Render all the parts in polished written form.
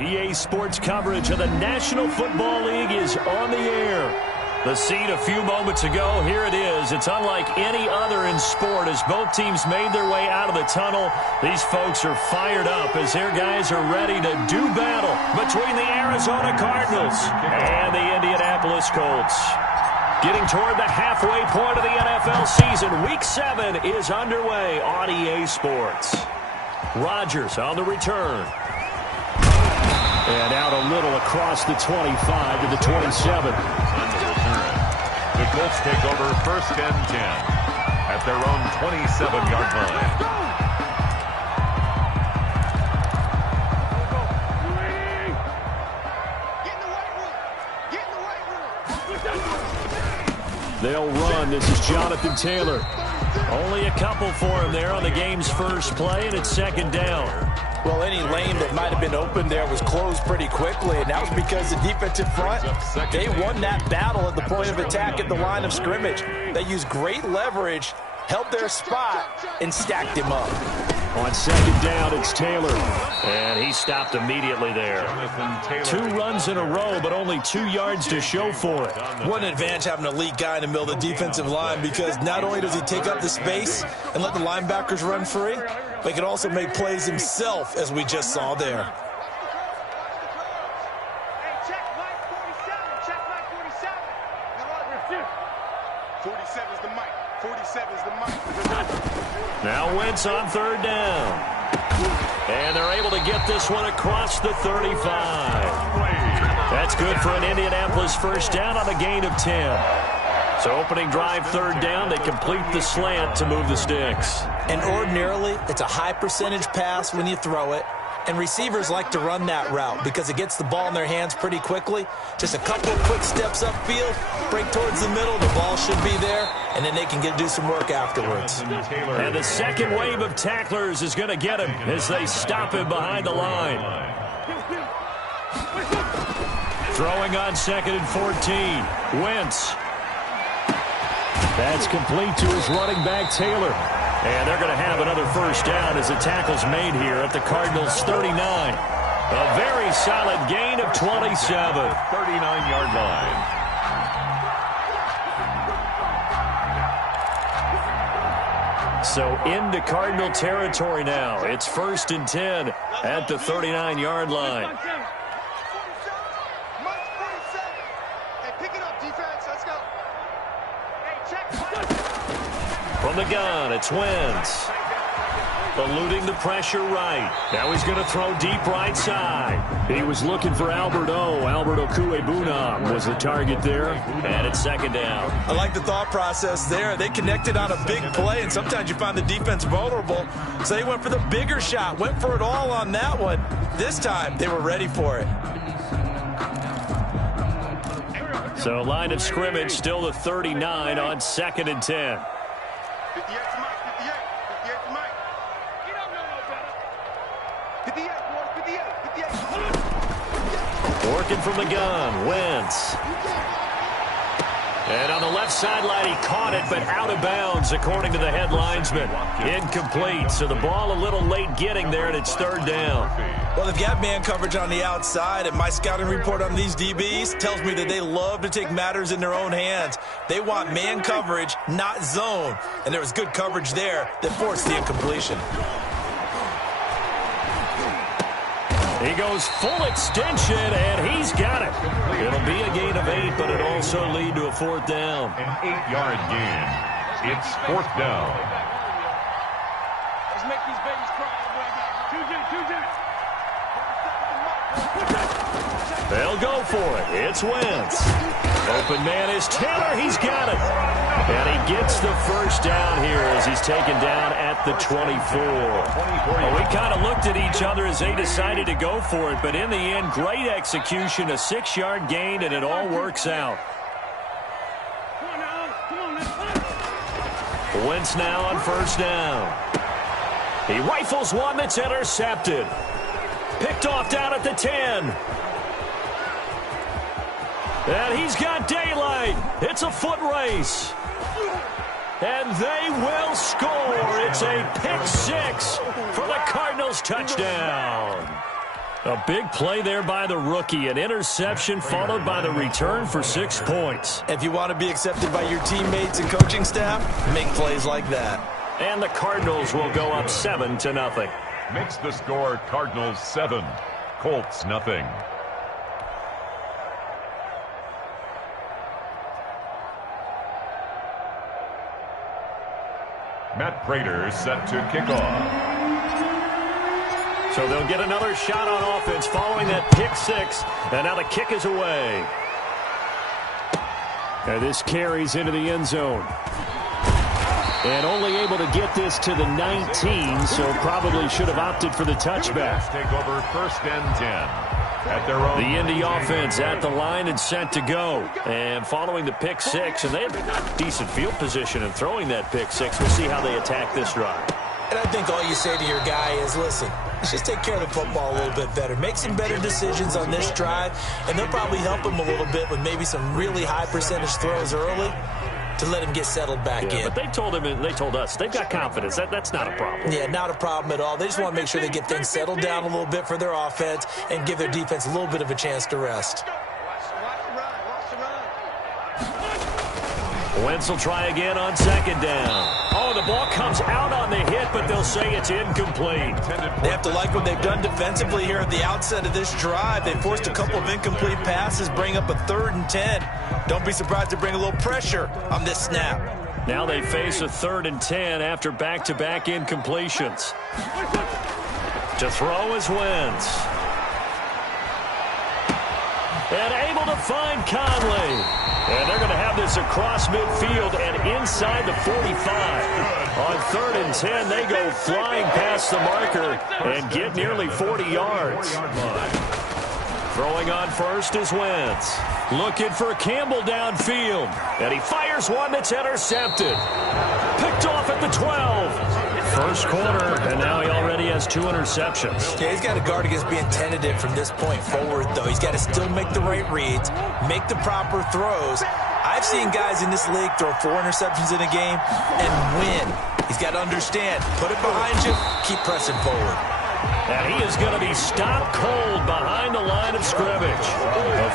EA Sports coverage of the National Football League is on the air. The scene a few moments ago, here it is. It's unlike any other in sport as both teams made their way out of the tunnel. These folks are fired up as their guys are ready to do battle between the Arizona Cardinals and the Indianapolis Colts. Getting toward the halfway point of the NFL season, Week 7 is underway on EA Sports. Rodgers on the return. And out a little across the 25 to the 27. The Colts take over first and 10 at their own 27-yard line. they'll run. This is Jonathan Taylor. Only a couple for him there on the game's first play, and it's second down. Well, any lane that might have been open there was closed pretty quickly, and that was because the defensive front, they won that battle at the point of attack at the line of scrimmage. They used great leverage, held their spot, and stacked him up. On second down, it's Taylor. And he stopped immediately there. 2 runs in a row, but only 2 yards to show for it. What an advantage having an elite guy in the middle of the defensive line, because not only does he take up the space and let the linebackers run free, but he can also make plays himself, as we just saw there. Now Wentz on third down. And they're able to get this one across the 35. That's good for an Indianapolis first down on a gain of 10. So opening drive, third down, they complete the slant to move the sticks. And ordinarily, it's a high percentage pass when you throw it. And receivers like to run that route because it gets the ball in their hands pretty quickly. Just a couple of quick steps upfield, break towards the middle, the ball should be there, and then they can do some work afterwards. And the second wave of tacklers is going to get him as they stop him behind the line. Throwing on second and 14. Wentz. That's complete to his running back, Taylor. And they're going to have another first down as the tackle's made here at the Cardinals' 39. A very solid gain of 27. 39-yard line. So into Cardinal territory now. It's first and 10 at the 39-yard line. From the gun, it's Wentz. Eluding the pressure right. Now he's going to throw deep right side. He was looking for Albert Okuebunam was the target there. And it's second down. I like the thought process there. They connected on a big play, and sometimes you find the defense vulnerable. So they went for the bigger shot, went for it all on that one. This time, they were ready for it. So line of scrimmage still the 39 on second and 10. 58 to Mike, 58 to Mike. You don't know no better. 58, boy, 58. Working from the gun, Wentz. And on the left sideline, he caught it, but out of bounds, according to the head linesman. Incomplete, so the ball a little late getting there, and it's third down. Well, they've got man coverage on the outside, and my scouting report on these DBs tells me that they love to take matters in their own hands. They want man coverage, not zone. And there was good coverage there that forced the incompletion. He goes full extension, and he's got it. It'll be a gain of 8, but it'll also lead to a fourth down. An 8-yard gain. It's fourth down. Let's make these babies cry. They'll go for it. It's Wentz. Open man is Taylor. He's got it. And he gets the first down here as he's taken down at the 24. Well, we kind of looked at each other as they decided to go for it, but in the end, great execution, a 6-yard gain, and it all works out. Wentz now on first down. He rifles one that's intercepted. Picked off down at the 10. And he's got daylight. It's a foot race. And they will score. It's a pick 6 for the Cardinals touchdown. A big play there by the rookie. An interception followed by the return for 6 points. If you want to be accepted by your teammates and coaching staff, make plays like that. And the Cardinals will go up 7-0. Makes the score Cardinals 7, Colts nothing. Matt Prater set to kick off. So they'll get another shot on offense following that pick 6. And now the kick is away. And this carries into the end zone. And only able to get this to the 19, so probably should have opted for the touchback. Take over first and 10. at their own. The Indy offense at the line and set to go. And following the pick six, and they have decent field position in throwing that pick six. We'll see how they attack this drive. And I think all you say to your guy is, listen, let's just take care of the football a little bit better. Make some better decisions on this drive, and they'll probably help him a little bit with maybe some really high percentage throws early to let him get settled back in. But they told him, and they told us, they've got confidence. That's not a problem. Yeah, not a problem at all. They just want to make sure they get things settled down a little bit for their offense and give their defense a little bit of a chance to rest. Wentz will try again on second down. Oh, the ball comes out on the hit, but they'll say it's incomplete. They have to like what they've done defensively here at the outset of this drive. They forced a couple of incomplete passes, bring up a 3rd and 10. Don't be surprised to bring a little pressure on this snap. Now they face a 3rd and 10 after back-to-back incompletions. To throw is Wentz. And able to find Conley. And they're going to have this across midfield and inside the 45. On 3rd and 10, they go flying past the marker and get nearly 40 yards. Throwing on first is Wentz. Looking for Campbell downfield. And he fires one that's intercepted. Picked off at the 12. First quarter, and now he already has 2 interceptions. Yeah, he's got to guard against being tentative from this point forward, though. He's got to still make the right reads, make the proper throws. I've seen guys in this league throw 4 interceptions in a game and win. He's got to understand, put it behind you, keep pressing forward. And he is going to be stopped cold behind the line of scrimmage.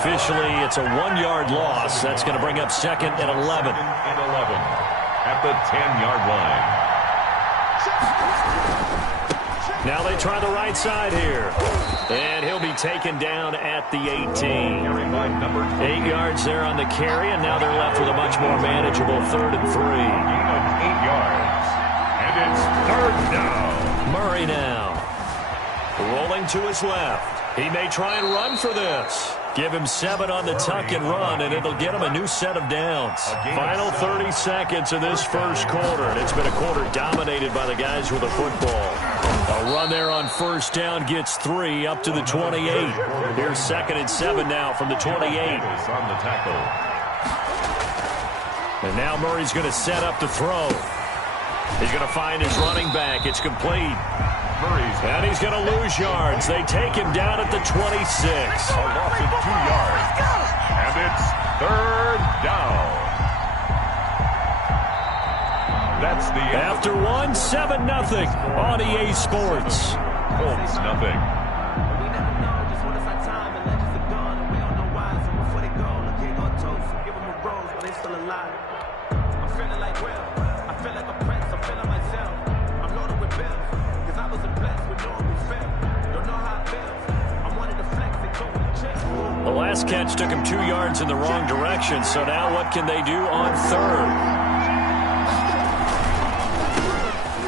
Officially, it's a 1-yard loss. That's going to bring up 2nd and 11. At the 10-yard line. Now they try the right side here. And he'll be taken down at the 18. 8 yards there on the carry, and now they're left with a much more manageable 3rd and 3. Gain of 8 yards. And it's 3rd down. Murray now. Rolling to his left. He may try and run for this. Give him 7 on the tuck and run, and it'll get him a new set of downs. Final 30 seconds of this first quarter, and it's been a quarter dominated by the guys with the football. A run there on first down gets 3 up to the 28. Here's 2nd and 7 now from the 28. On the tackle. And now Murray's going to set up to throw. He's going to find his running back. It's complete. And he's going to lose yards. They take him down at the 26. A loss of 2 yards. And it's 3rd down. That's the end. After 1, 7-0 on EA Sports. Colts nothing. The last catch took him 2 yards in the wrong direction, so now what can they do on 3rd?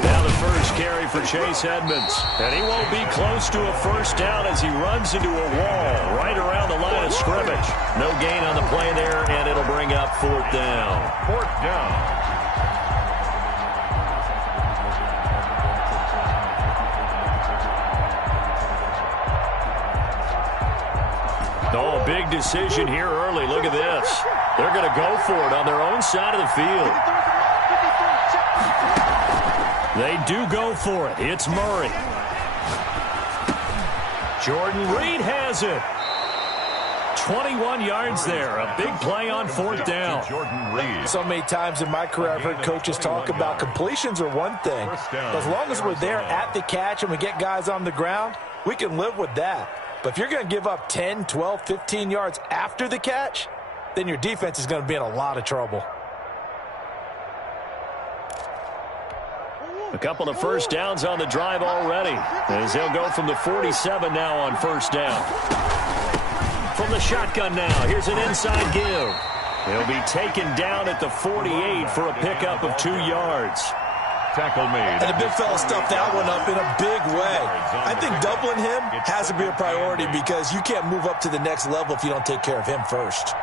Now the first carry for Chase Edmonds. And he won't be close to a first down as he runs into a wall right around the line of scrimmage. No gain on the play there, and it'll bring up 4th down. 4th down. Oh, big decision here early. Look at this. They're going to go for it on their own side of the field. They do go for it. It's Murray. Jordan Reed has it. 21 yards there. A big play on 4th down. Jordan Reed. So many times in my career I've heard coaches talk about completions are one thing. But as long as we're there at the catch and we get guys on the ground, we can live with that. But if you're going to give up 10, 12, 15 yards after the catch, then your defense is going to be in a lot of trouble. A couple of first downs on the drive already, as he'll go from the 47 now on first down. From the shotgun now, here's an inside give. He'll be taken down at the 48 for a pickup of 2 yards. Tackle made. And the big fella stuffed that one up in a big way. I think doubling him has to be a priority because you can't move up to the next level if you don't take care of him first.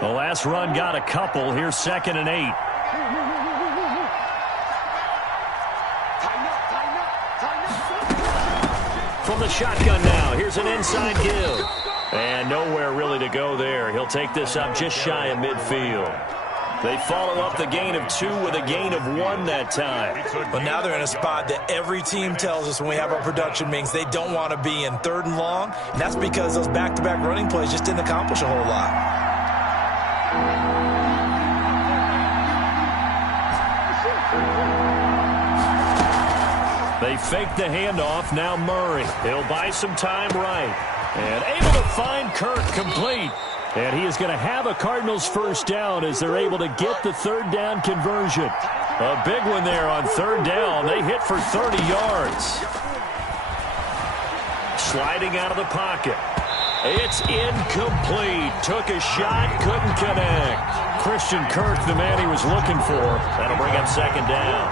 The last run got a couple. Here's 2nd and 8. From the shotgun now, here's an inside give. And nowhere really to go there. He'll take this up just shy of midfield. They follow up the gain of 2 with a gain of 1 that time. But now they're in a spot that every team tells us when we have our production meetings they don't want to be in 3rd and long. And that's because those back-to-back running plays just didn't accomplish a whole lot. They fake the handoff. Now Murray. He'll buy some time right. And able to find Kirk complete. And he is going to have a Cardinals first down as they're able to get the 3rd down conversion. A big one there on 3rd down. They hit for 30 yards. Sliding out of the pocket. It's incomplete. Took a shot, couldn't connect. Christian Kirk, the man he was looking for. That'll bring up 2nd down.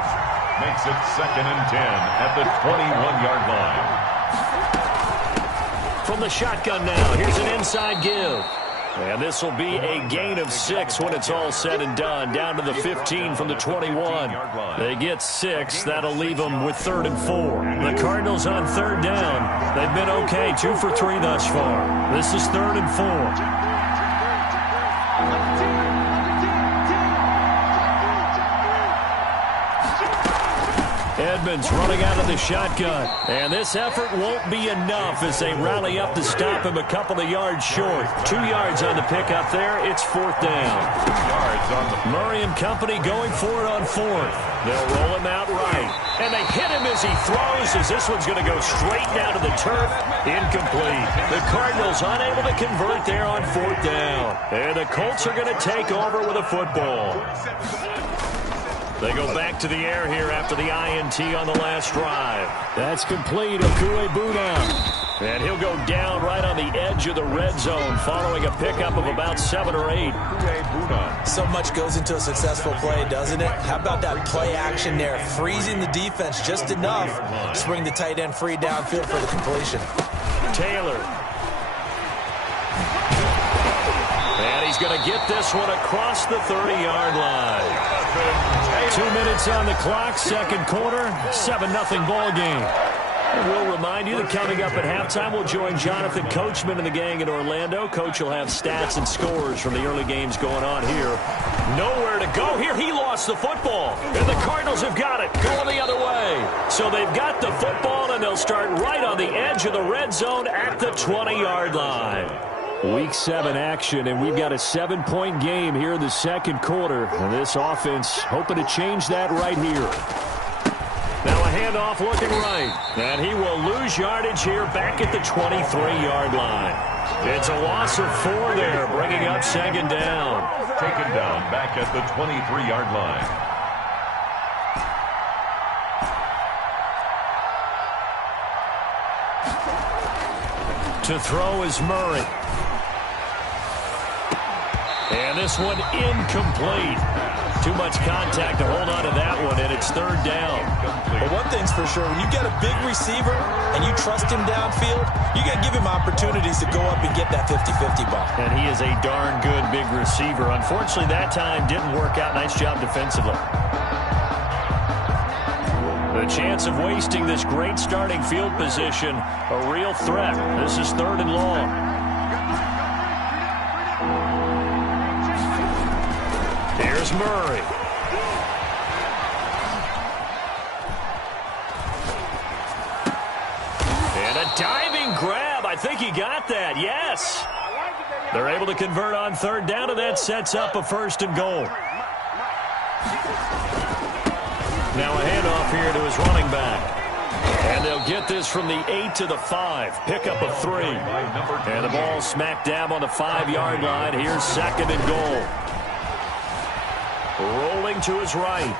Makes it 2nd and 10 at the 21-yard line. From the shotgun now, here's an inside give. And this will be a gain of 6 when it's all said and done. Down to the 15 from the 21. They get 6. That'll leave them with 3rd and 4. The Cardinals on 3rd down. They've been okay, 2 for 3 thus far. This is 3rd and 4. Edmonds running out of the shotgun. And this effort won't be enough as they rally up to stop him a couple of yards short. 2 yards on the pickup there. It's 4th down. 2 yards on the Murray and company going for it on 4th. They'll roll him out right. And they hit him as he throws, as this one's going to go straight down to the turf. Incomplete. The Cardinals unable to convert there on 4th down. And the Colts are going to take over with a football. They go back to the air here after the INT on the last drive. That's complete. Okuegbuna. And he'll go down right on the edge of the red zone following a pickup of about 7 or 8. So much goes into a successful play, doesn't it? How about that play action there? Freezing the defense just enough to bring the tight end free downfield for the completion. Taylor. And he's going to get this one across the 30-yard line. 2 minutes on the clock, 2nd quarter, 7-0 ball game. And we'll remind you that coming up at halftime, we'll join Jonathan Coachman and the gang in Orlando. Coach will have stats and scores from the early games going on here. Nowhere to go here. He lost the football. And the Cardinals have got it, going the other way. So they've got the football, and they'll start right on the edge of the red zone at the 20-yard line. Week 7 action, and we've got a 7-point game here in the 2nd quarter. And this offense hoping to change that right here. Now a handoff looking right. And he will lose yardage here back at the 23-yard line. It's a loss of 4 there, bringing up 2nd down. Taken down back at the 23-yard line. To throw is Murray. And this one incomplete. Too much contact to hold on to that one, and it's 3rd down. But one thing's for sure, when you get a big receiver and you trust him downfield, you got to give him opportunities to go up and get that 50-50 ball. And he is a darn good big receiver. Unfortunately, that time didn't work out. Nice job defensively. The chance of wasting this great starting field position, a real threat. This is 3rd and long. Here's Murray. And a diving grab. I think he got that. Yes. They're able to convert on 3rd down, and that sets up a 1st and goal. Now a handoff here to his running back. And they'll get this from the 8 to the 5. Pickup of 3. And the ball smack dab on the 5-yard line. Here's 2nd and goal. Rolling to his right.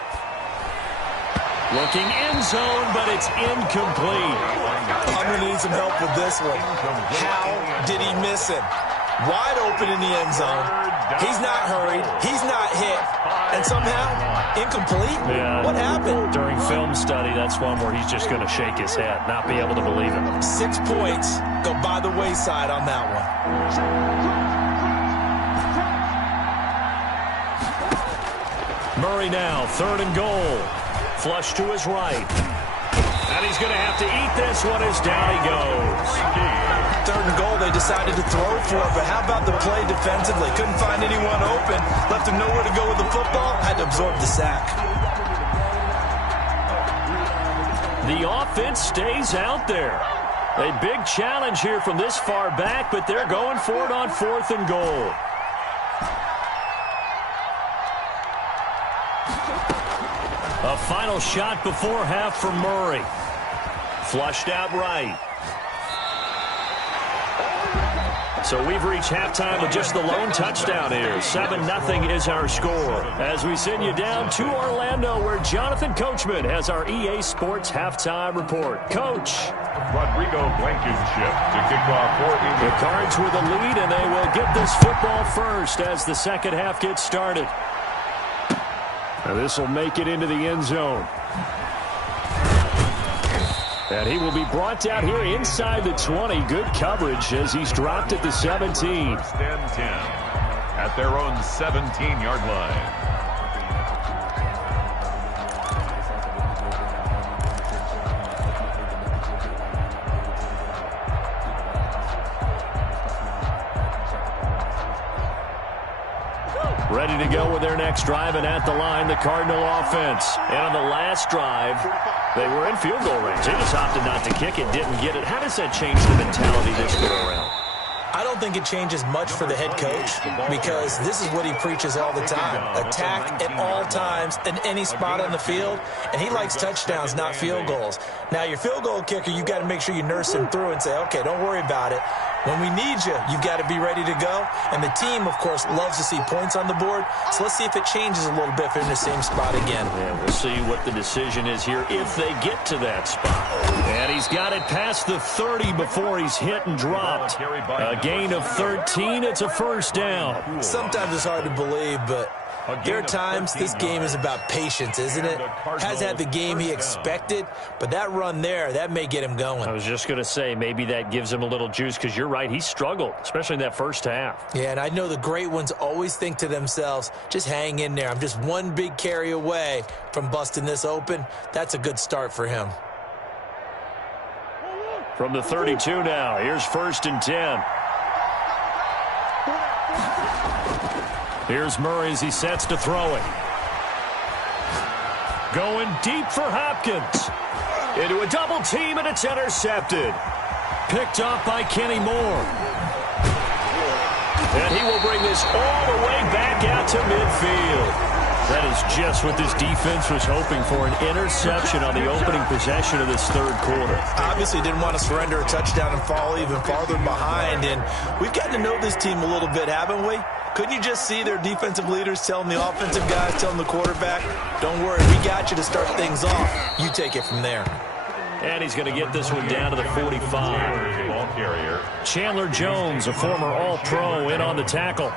Looking end zone, but it's incomplete. I'm going to need some help with this one. How did he miss it? Wide open in the end zone. He's not hurried. He's not hit. And somehow, incomplete? Yeah. What happened? During film study, that's one where he's just going to shake his head, not be able to believe it. 6 points go by the wayside on that one. Murray now, 3rd and goal. Flush to his right. And he's going to have to eat this one as down he goes. 3rd and goal, they decided to throw for it, but how about the play defensively? Couldn't find anyone open, left him nowhere to go with the football, had to absorb the sack. The offense stays out there. A big challenge here from this far back, but they're going for it on 4th and goal. A final shot before half from Murray. Flushed out right. So we've reached halftime with just the lone touchdown here. 7-0 is our score. As we send you down to Orlando, where Jonathan Coachman has our EA Sports halftime report. Coach. Rodrigo Blankenship to kick off for the Cards with a lead, and they will get this football first as the second half gets started. Now this will make it into the end zone. And he will be brought down here inside the 20. Good coverage as he's dropped at the 17. 10 at their own 17-yard line. Ready to go with their next drive, and at the line, the Cardinal offense. And on the last drive, they were in field goal range. They just opted not to kick it, didn't get it. How does that change the mentality this go around? I don't think it changes much for the head coach because this is what he preaches all the time. Attack at all times in any spot on the field, and he likes touchdowns, not field goals. Now, your field goal kicker, you've got to make sure you nurse him through and say, okay, don't worry about it. When we need you, you've got to be ready to go. And the team, of course, loves to see points on the board. So let's see if it changes a little bit if they're in the same spot again. Yeah, we'll see what the decision is here if they get to that spot. And he's got it past the 30 before he's hit and dropped. A gain of 13. It's a first down. Sometimes it's hard to believe, but there are times this game is about patience, isn't it? Has had the game he expected, but that run there, that may get him going. I was just going to say maybe that gives him a little juice because you're right, he struggled, especially in that first half. Yeah, and I know the great ones always think to themselves, just hang in there. I'm just one big carry away from busting this open. That's a good start for him. From the 32 now, here's 1st and 10. Here's Murray as he sets to throw it. Going deep for Hopkins. Into a double team, and it's intercepted. Picked off by Kenny Moore. And he will bring this all the way back out to midfield. That is just what this defense was hoping for, an interception on the opening possession of this third quarter. Obviously didn't want to surrender a touchdown and fall even farther behind, and we've gotten to know this team a little bit, haven't we? Couldn't you just see their defensive leaders telling the offensive guys, telling the quarterback, don't worry, we got you to start things off. You take it from there. And he's going to get this one down to the 45. Ball carrier. Chandler Jones, a former All-Pro, in on the tackle.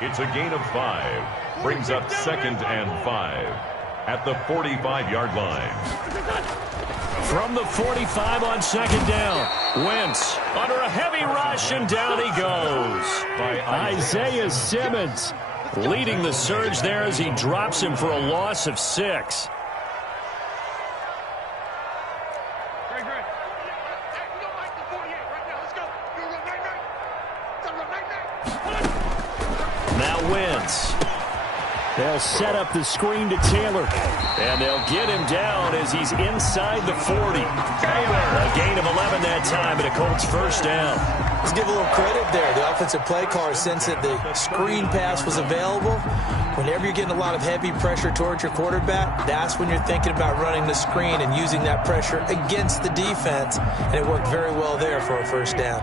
It's a gain of 5. Brings up 2nd and 5 at the 45-yard line. From the 45 on 2nd down. Wentz under a heavy rush, and down he goes. By Isaiah Simmons leading the surge there as he drops him for a loss of 6. Now Wentz. They'll set up the screen to Taylor. And they'll get him down as he's inside the 40. A gain of 11 that time, and a Colts first down. Let's give a little credit there. The offensive play caller sensed that the screen pass was available. Whenever you're getting a lot of heavy pressure towards your quarterback, that's when you're thinking about running the screen and using that pressure against the defense. And it worked very well there for a first down.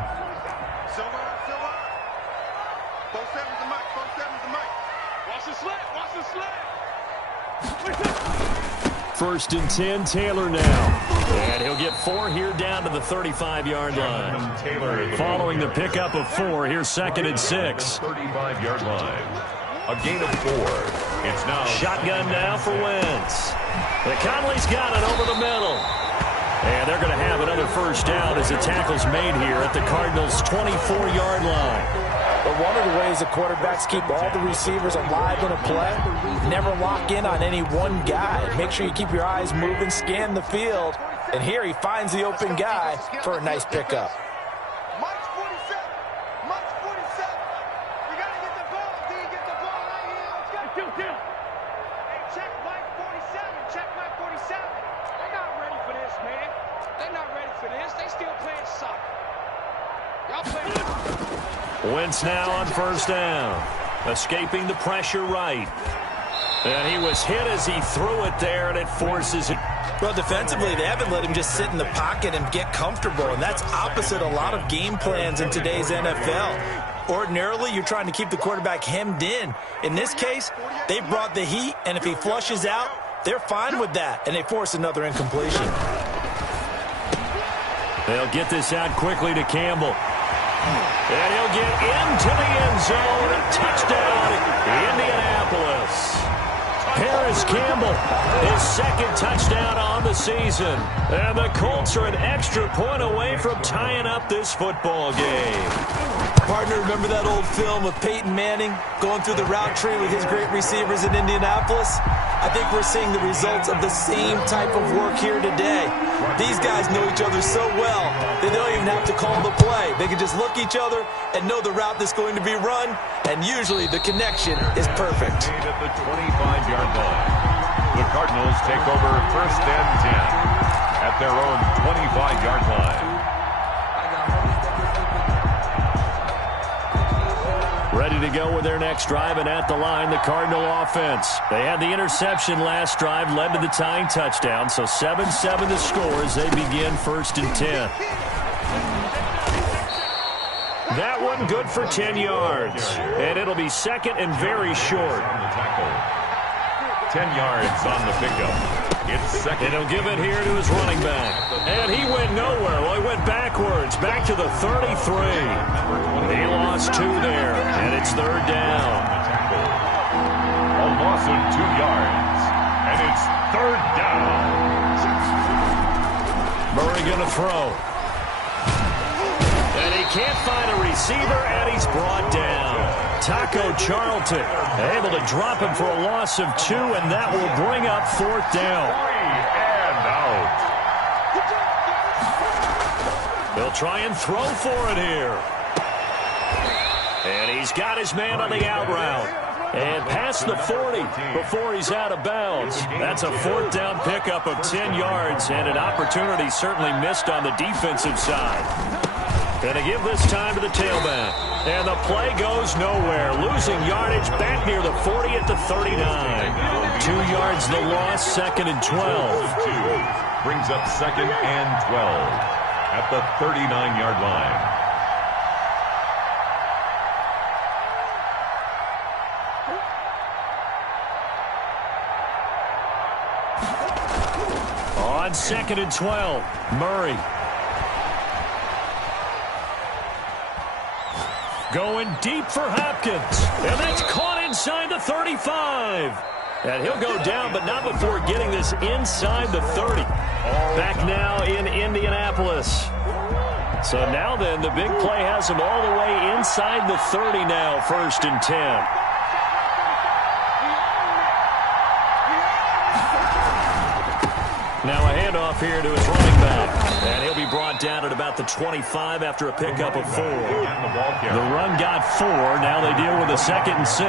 First and 10, Taylor now. And he'll get 4 here down to the 35-yard line. Following the pickup of 4, here's 2nd and 6. 35-yard line. A gain of 4. It's now shotgun now for Wentz. The Conley's got it over the middle. And they're going to have another first down as the tackle's made here at the Cardinals' 24-yard line. But one of the ways the quarterbacks keep all the receivers alive in a play, never lock in on any one guy. Make sure you keep your eyes moving, scan the field. And here he finds the open guy for a nice pickup. Mike's 47. Mike's 47. We got to get the ball. D, get the ball right here. Let's go. Hey, check Mike 47. Check Mike 47. They're not ready for this, man. They're not ready for this. They still playing soccer. Y'all playing. Wentz now on first down. Escaping the pressure right. And he was hit as he threw it there, and it forces it. Well, defensively, they haven't let him just sit in the pocket and get comfortable, and that's opposite a lot of game plans in today's NFL. Ordinarily, you're trying to keep the quarterback hemmed in. In this case, they brought the heat, and if he flushes out, they're fine with that, and they force another incompletion. They'll get this out quickly to Campbell. And he'll get into the end zone. Touchdown, Indianapolis. Harris Campbell, his second touchdown on the season. And the Colts are an extra point away from tying up this football game. Partner, remember that old film with Peyton Manning going through the route tree with his great receivers in Indianapolis? I think we're seeing the results of the same type of work here today. These guys know each other so well that they don't even have to call the play. They can just look each other and know the route that's going to be run, and usually the connection is perfect. At the 25-yard line, the Cardinals take over first and 10 at their own 25-yard line. Ready to go with their next drive, and at the line, the Cardinal offense. They had the interception last drive, led to the tying touchdown, so 7-7 the score as they begin first and 10. That one good for 10 yards, and it'll be second and very short. 10 yards on the pickup. It's second. And he'll give it here to his running back. And he went nowhere. Well, he went backwards, back to the 33. He lost 2 there, and it's third down. A loss of 2 yards, and it's third down. Murray going to throw. And he can't find a receiver, and he's brought down. Taco Charlton able to drop him for a loss of 2, and that will bring up fourth down. 3 and out. They'll try and throw for it here. And he's got his man on the out route. And past the 40 before he's out of bounds. That's a fourth down pickup of 10 yards, and an opportunity certainly missed on the defensive side. Going to give this time to the tailback. And the play goes nowhere. Losing yardage back near the 40 at the 39. 2 yards the loss, second and 12. Brings up second and 12 at the 39-yard line. On second and 12, Murray. Going deep for Hopkins. And that's caught inside the 35. And he'll go down, but not before getting this inside the 30. Back now in Indianapolis. So now then, the big play has him all the way inside the 30 now, first and 10. Now a handoff here to his running back. And he'll be brought down at about the 25 after a pickup of 4. The run got 4. Now they deal with a second and 6.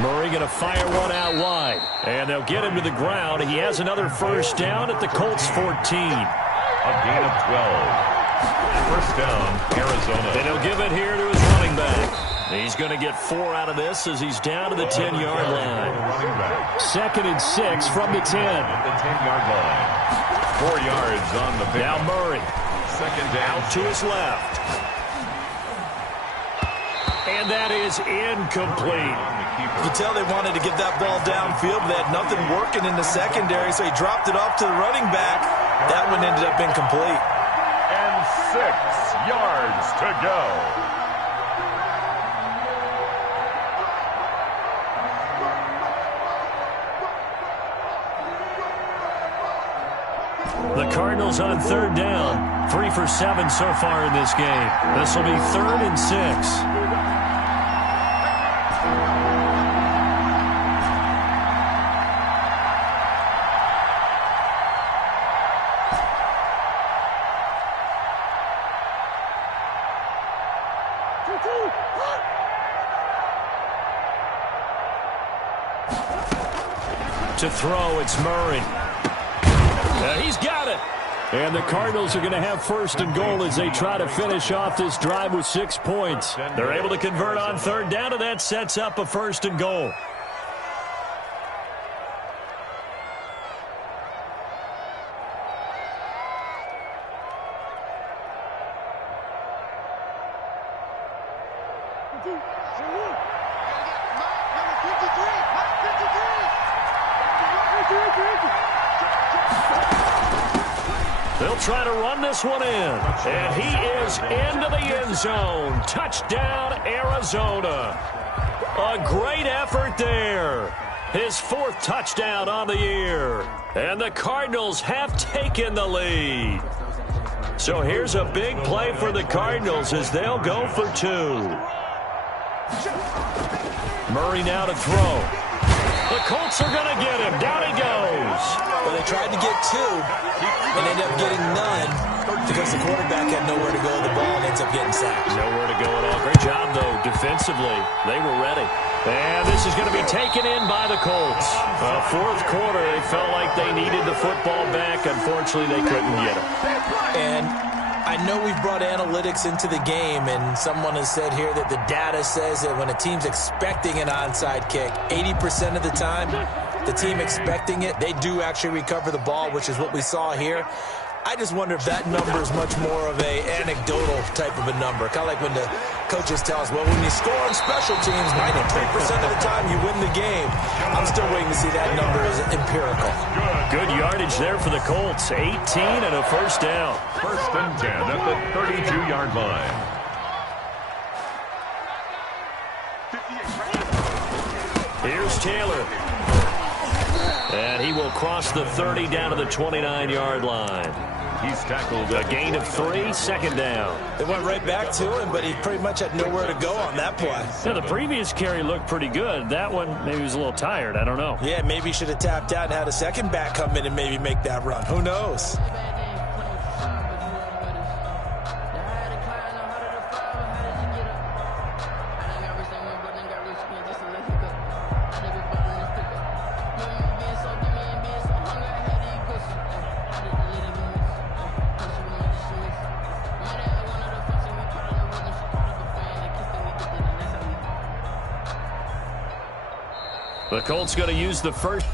Murray going to fire one out wide. And they'll get him to the ground. He has another first down at the Colts 14. A gain of 12. First down, Arizona. And he'll give it here to his running back. He's going to get 4 out of this as he's down to the 10-yard line. Second and 6 from the 10. The 10-yard line. 4 yards on the pick. Now Murray. Second down. Out to his left. And that is incomplete. You can tell they wanted to get that ball downfield, but they had nothing working in the secondary, so he dropped it off to the running back. That one ended up incomplete. And 6 yards to go. The Cardinals on third down. 3 for 7 so far in this game. This will be 3rd and 6. To throw, it's Murray. He's got it. And the Cardinals are going to have 1st and goal as they try to finish off this drive with 6 points. They're able to convert on 3rd down, and that sets up a 1st and goal. They'll try to run this one in. And he is into the end zone. Touchdown, Arizona. A great effort there. His 4th touchdown on the year. And the Cardinals have taken the lead. So here's a big play for the Cardinals as they'll go for 2. Murray now to throw. The Colts are going to get him. Down he goes. Well, they tried to get 2 and ended up getting none because the quarterback had nowhere to go with the ball and ends up getting sacked. Nowhere to go at all. Great job, though, defensively. They were ready. And this is going to be taken in by the Colts. 4th quarter, they felt like they needed the football back. Unfortunately, they couldn't get it. And I know we've brought analytics into the game, and someone has said here that the data says that when a team's expecting an onside kick, 80% of the time, the team expecting it, they do actually recover the ball, which is what we saw here. I just wonder if that number is much more of a anecdotal type of a number. Kind of like when the coaches tell us, well, when you score on special teams, 93% of the time you win the game. I'm still waiting to see that number as empirical. Good yardage there for the Colts. 18 and a 1st down. 1st and 10 at the 32-yard line. Here's Taylor. And he will cross the 30 down to the 29-yard line. He's tackled. A gain of 3, 2nd down. They went right back to him, but he pretty much had nowhere to go on that play. Yeah, the previous carry looked pretty good. That one, maybe he was a little tired. I don't know. Yeah, maybe he should have tapped out and had a second back come in and maybe make that run. Who knows? The Colts going to use the first.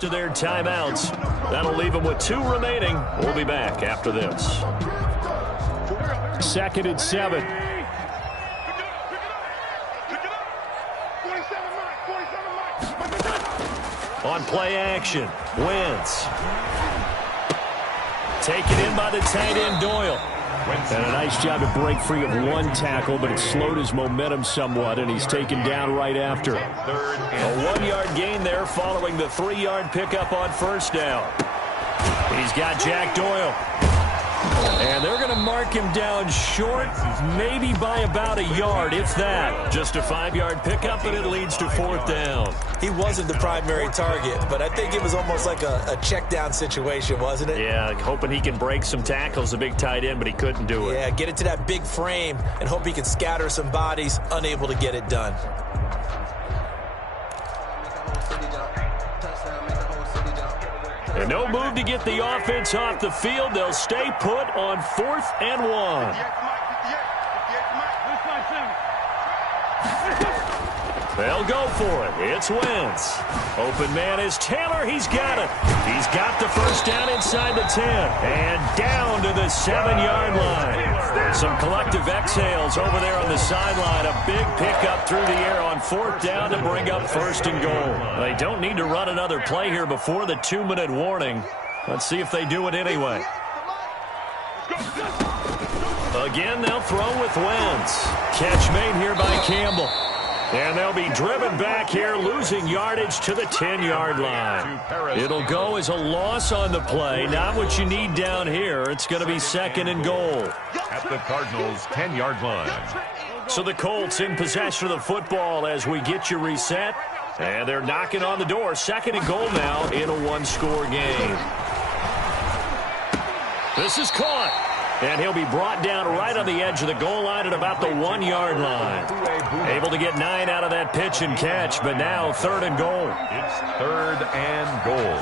To their timeouts. That'll leave them with 2 remaining. We'll be back after this. 2nd and 7. On play action, Wentz. Taken in by the tight end, Doyle. And a nice job to break free of 1 tackle, but it slowed his momentum somewhat, and he's taken down right after. A 1-yard gain there following the 3-yard pickup on 1st down. He's got Jack Doyle. And they're going to mark him down short, maybe by about a yard, if that. Just a 5-yard pickup, and it leads to 4th down. He wasn't the primary target, but I think it was almost like a check down situation, wasn't it? Yeah, hoping he can break some tackles, a big tight end, but he couldn't do it. Yeah, get it to that big frame and hope he can scatter some bodies, unable to get it done. And no move to get the offense off the field. They'll stay put on 4th and 1. They'll go for it. It's Wentz. Open man is Taylor. He's got it. He's got the 1st down inside the 10. And down to the 7-yard line. Some collective exhales over there on the sideline. A big pickup through the air on 4th down to bring up 1st and goal. They don't need to run another play here before the 2-minute warning. Let's see if they do it anyway. Again, they'll throw with Wentz. Catch made here by Campbell. And they'll be driven back here, losing yardage to the 10-yard line. It'll go as a loss on the play. Not what you need down here. It's going to be 2nd and goal. At the Cardinals' 10-yard line. So the Colts in possession of the football as we get you reset. And they're knocking on the door. 2nd and goal now in a 1-score game. This is caught. And he'll be brought down right on the edge of the goal line at about the 1-yard line. Able to get 9 out of that pitch and catch, but now 3rd and goal. It's 3rd and goal.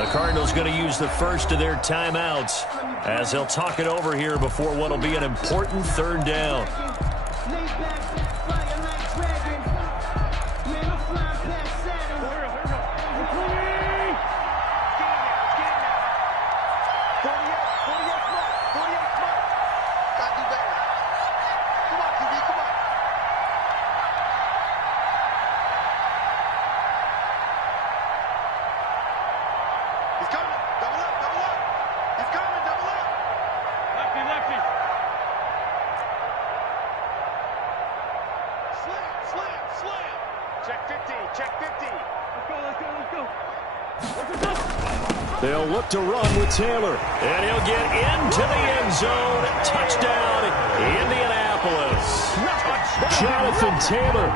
The Cardinals going to use the first of their timeouts as they'll talk it over here before what will be an important 3rd down. They'll look to run with Taylor. And he'll get into the end zone. Touchdown, Indianapolis. Jonathan Taylor,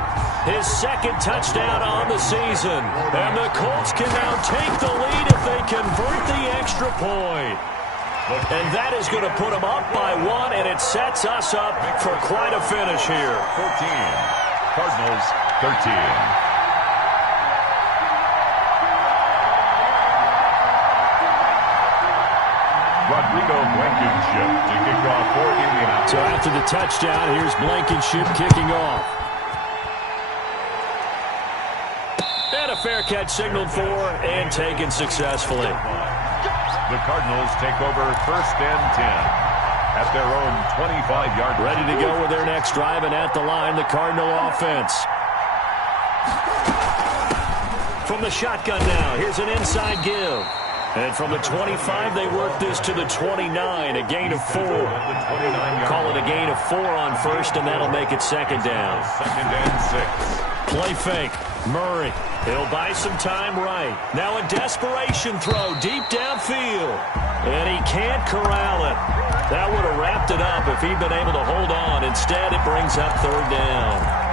his 2nd touchdown on the season. And the Colts can now take the lead if they convert the extra point. And that is going to put them up by 1, and it sets us up for quite a finish here. 14. Cardinals, 13. Rodrigo Blankenship to kick off for Indianapolis. So after the touchdown, here's Blankenship kicking off. And a fair catch signaled for and taken successfully. The Cardinals take over 1st and 10 at their own 25-yard line. Ready to go with their next drive, and at the line, the Cardinal offense. From the shotgun now, here's an inside give. And from the 25, they work this to the 29, a gain of 4. Call it a gain of 4 on 1st, and that'll make it 2nd down. 2nd and 6. Play fake. Murray. He'll buy some time right. Now a desperation throw deep downfield. And he can't corral it. That would have wrapped it up if he'd been able to hold on. Instead, it brings up 3rd down.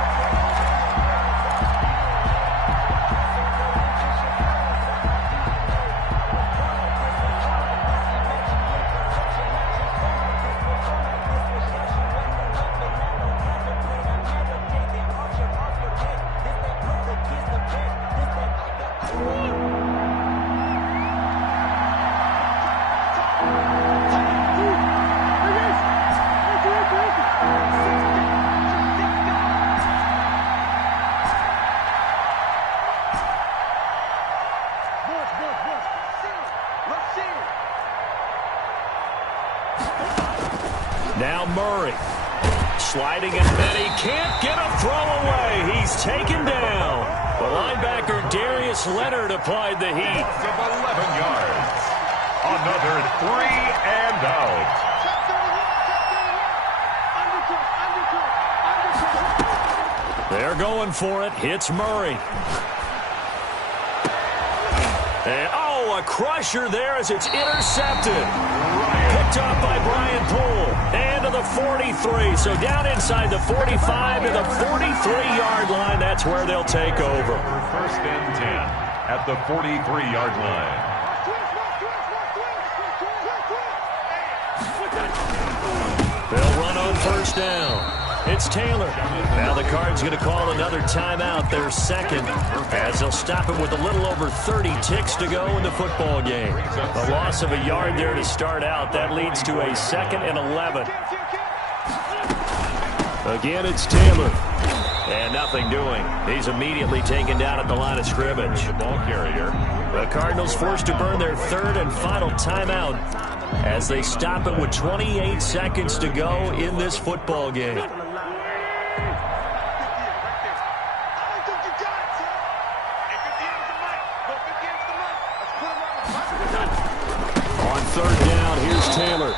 Now Murray. Sliding and Benny can't get a throw away. He's taken down. The linebacker Darius Leonard applied the heat. Of 11 yards. Another 3 and out. They're going for it. Hits Murray. And, oh, a crusher there as it's intercepted. Picked up by Brian Poole. And to the 43. So down inside the 45 to the 43-yard line. That's where they'll take over. First and 10 at the 43-yard line. They'll run on first down. It's Taylor. Now the Cards going to call another timeout, their second, as they'll stop it with a little over 30 ticks to go in the football game. A loss of a yard there to start out. That leads to a 2nd and 11. Again, it's Taylor. And nothing doing. He's immediately taken down at the line of scrimmage. The ball carrier. The Cardinals forced to burn their 3rd and final timeout as they stop it with 28 seconds to go in this football game. On 3rd down, here's Taylor.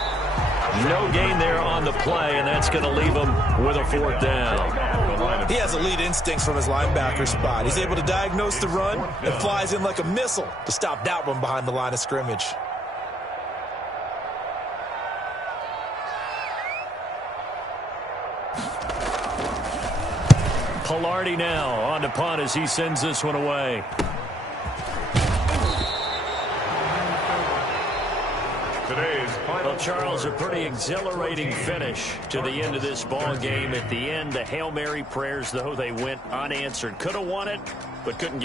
No gain there on the play, and that's going to leave him with a 4th down. He has elite instincts from his linebacker spot. He's able to diagnose the run and flies in like a missile to stop that one behind the line of scrimmage. Pilardi now on to punt as he sends this one away. Well, Charles, a pretty exhilarating finish to the end of this ball game. At the end, the Hail Mary prayers, though, they went unanswered. Could have won it, but couldn't get